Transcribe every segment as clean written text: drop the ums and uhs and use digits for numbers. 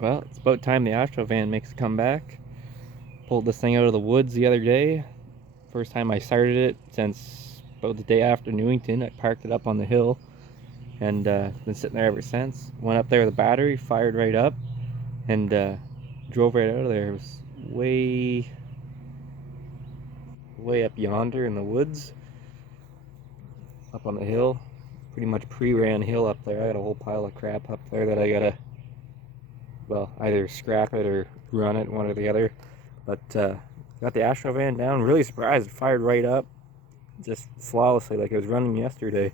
Well, it's about time the Astro van makes a comeback. Pulled this thing out of the woods the other day. First time I started it since about the day after Newington. I parked it up on the hill and been sitting there ever since. Went up there with a battery, fired right up, and drove right out of there. It was way up yonder in the woods, up on the hill. Pretty much pre-ran hill up there. I got a whole pile of crap up there that I gotta, well, either scrap it or run it, one or the other. But got the Astro van down. Really surprised. It fired right up, just flawlessly, like it was running yesterday.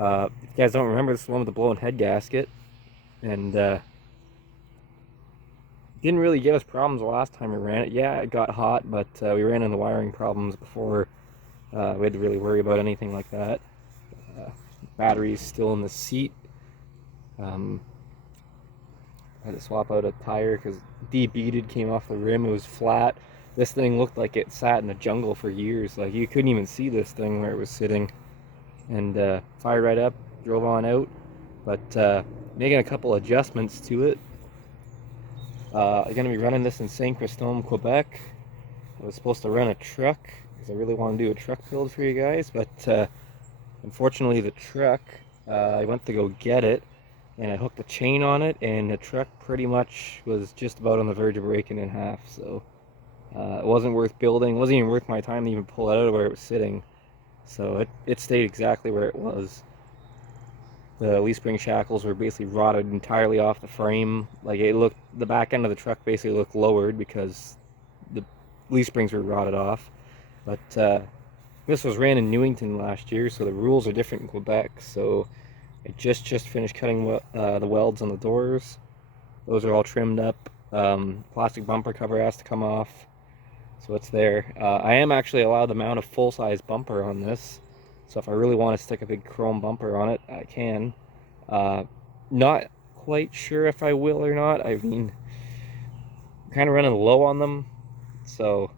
If you guys don't remember, this is the one with the blown head gasket, and didn't really give us problems the last time we ran it. Yeah, it got hot, but we ran into wiring problems before we had to really worry about anything like that. Battery's still in the seat. I had to swap out a tire because de-beaded, came off the rim. It was flat. This thing looked like it sat in a jungle for years. Like, you couldn't even see this thing where it was sitting. And fired right up, drove on out. But making a couple adjustments to it. I'm going to be running this in Saint Christome, Quebec. I was supposed to run a truck because I really want to do a truck build for you guys. But unfortunately, the truck, I went to go get it, and I hooked the chain on it, and the truck pretty much was just about on the verge of breaking in half. So it wasn't worth building. It wasn't even worth my time to even pull it out of where it was sitting. So it stayed exactly where it was. The leaf spring shackles were basically rotted entirely off the frame. Like, it looked, the back end of the truck basically looked lowered because the leaf springs were rotted off. But this was ran in Newington last year, so the rules are different in Quebec. So I just finished cutting the welds on the doors. Those are all trimmed up. Plastic bumper cover has to come off, so it's there. I am actually allowed to mount a full-size bumper on this, so if I really want to stick a big chrome bumper on it, I can. Not quite sure if I will or not. I mean, I'm kind of running low on them, so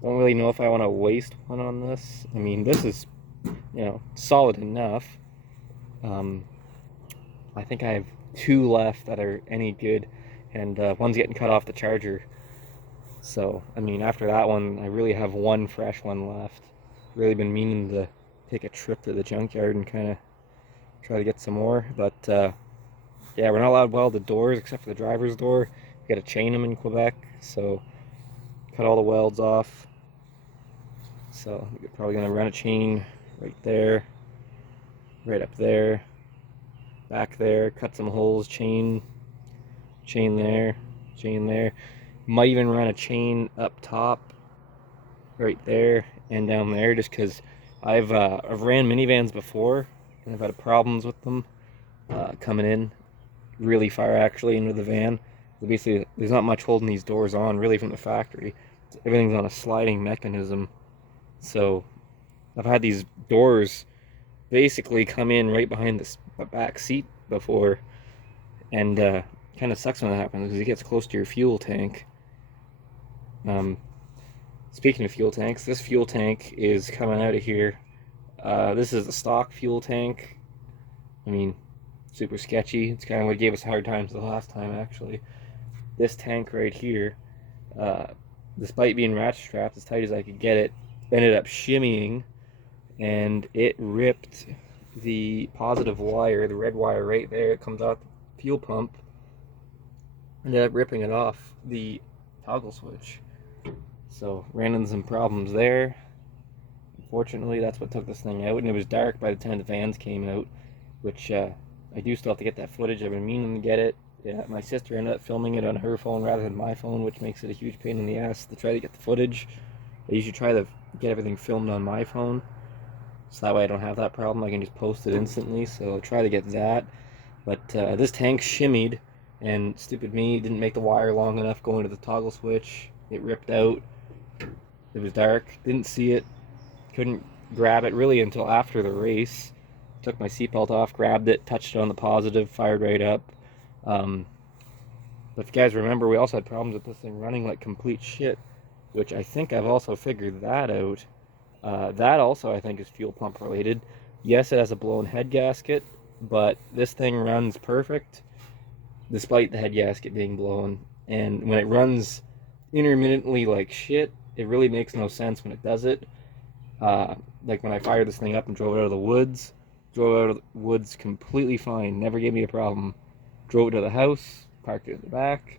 I don't really know if I want to waste one on this. I mean, this is, solid enough. I think I have 2 left that are any good, and one's getting cut off the charger. So, I mean, after that one, I really have 1 fresh one left. Really been meaning to take a trip to the junkyard and kind of try to get some more. But, yeah, we're not allowed to weld the doors except for the driver's door. We got to chain them in Quebec, so cut all the welds off. So, we're probably going to run a chain right there, right up there, back there, cut some holes, chain there, chain there. Might even run a chain up top, right there and down there, just because I've ran minivans before and I've had problems with them coming in really far actually into the van. So basically, there's not much holding these doors on really from the factory. Everything's on a sliding mechanism. So I've had these doors basically come in right behind the back seat before, and kind of sucks when that happens because it gets close to your fuel tank. Speaking of fuel tanks, this fuel tank is coming out of here. This is the stock fuel tank. I mean, super sketchy. It's kind of what gave us hard times the last time, actually. This tank right here, despite being ratchet strapped as tight as I could get it, ended up shimmying, and it ripped the positive wire, the red wire right there. It comes out the fuel pump. Ended up ripping it off the toggle switch. So ran into some problems there. Unfortunately, that's what took this thing out, and it was dark by the time the vans came out, which I do still have to get that footage. I've been meaning to get it. Yeah, my sister ended up filming it on her phone rather than my phone, which makes it a huge pain in the ass to try to get the footage. I usually try to get everything filmed on my phone, so that way I don't have that problem. I can just post it instantly, so I'll try to get that. But this tank shimmied, and stupid me didn't make the wire long enough going to the toggle switch. It ripped out. It was dark, didn't see it, couldn't grab it really until after the race. Took my seatbelt off, grabbed it, touched it on the positive, fired right up. But if you guys remember, we also had problems with this thing running like complete shit, which I think I've also figured that out. That also, I think, is fuel pump related. Yes, it has a blown head gasket, but this thing runs perfect. despite the head gasket being blown. And when it runs intermittently like shit, it really makes no sense when it does it. Like when I fired this thing up and drove it out of the woods, drove it out of the woods completely fine, never gave me a problem. Drove it to the house, parked it in the back,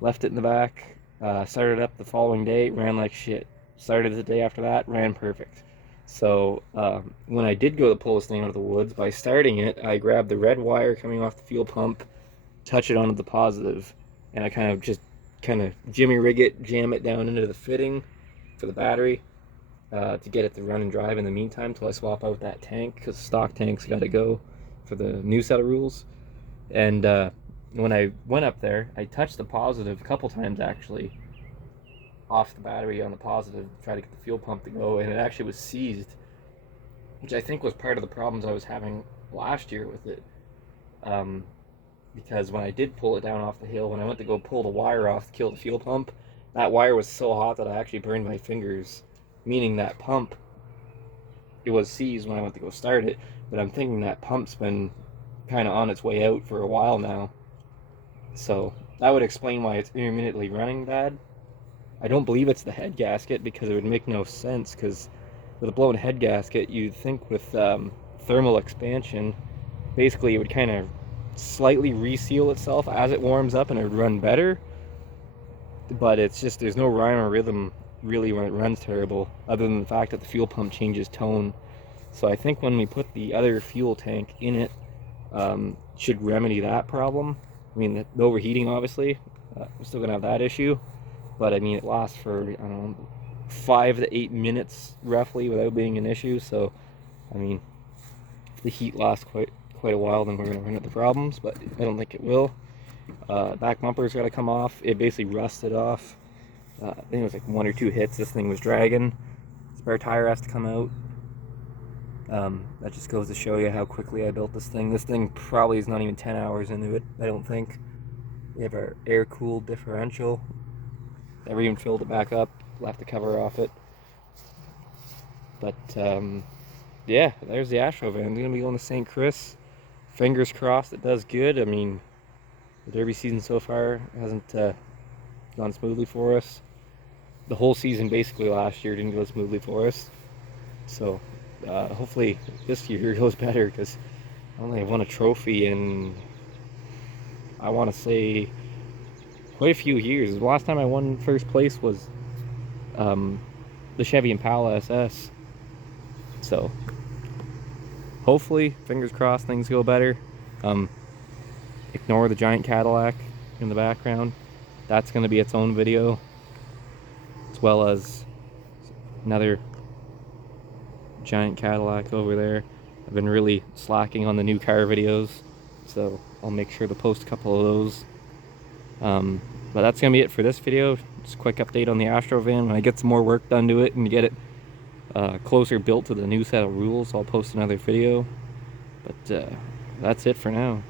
left it in the back, started it up the following day, ran like shit. Started the day after that, ran perfect. So when I did go to pull this thing out of the woods, by starting it, I grabbed the red wire coming off the fuel pump, touch it onto the positive, and I kind of jimmy rig it, jam it down into the fitting for the battery to get it to run and drive in the meantime till I swap out that tank, because the stock tank's got to go for the new set of rules. And when I went up there, I touched the positive a couple times actually off the battery on the positive to try to get the fuel pump to go, and it actually was seized, which I think was part of the problems I was having last year with it. Because when I did pull it down off the hill, when I went to go pull the wire off to kill the fuel pump, that wire was so hot that I actually burned my fingers, meaning that pump, it was seized when I went to go start it, but I'm thinking that pump's been kind of on its way out for a while now. So that would explain why it's intermittently running bad. I don't believe it's the head gasket, because it would make no sense, because with a blown head gasket, you'd think with thermal expansion, basically it would kind of slightly reseal itself as it warms up and it would run better. But it's just, there's no rhyme or rhythm really when it runs terrible, other than the fact that the fuel pump changes tone. So I think when we put the other fuel tank in it, should remedy that problem. I mean, the overheating, obviously, we're still gonna have that issue, but I mean, it lasts for, I don't know, 5 to 8 minutes roughly without being an issue. So I mean, if the heat lasts quite a while, then we're gonna run into problems, but I don't think it will. Back bumper's got to come off. It basically rusted off. I think it was like 1 or 2 hits. This thing was dragging. Spare tire has to come out. That just goes to show you how quickly I built this thing. This thing probably is not even 10 hours into it, I don't think. We have our air-cooled differential. Never even filled it back up. Left the cover off it. But, yeah, there's the Astro van. It's going to be going to St. Chris. Fingers crossed it does good. I mean, the Derby season so far hasn't gone smoothly for us. The whole season basically last year didn't go smoothly for us. So hopefully this year goes better, because I only won a trophy in, I want to say, quite a few years. The last time I won first place was the Chevy Impala SS. So hopefully, fingers crossed, things go better. Ignore the giant Cadillac in the background. That's going to be its own video, as well as another giant Cadillac over there. I've been really slacking on the new car videos, so I'll make sure to post a couple of those. But that's going to be it for this video. Just a quick update on the Astro van. When I get some more work done to it and get it closer built to the new set of rules, I'll post another video. But that's it for now.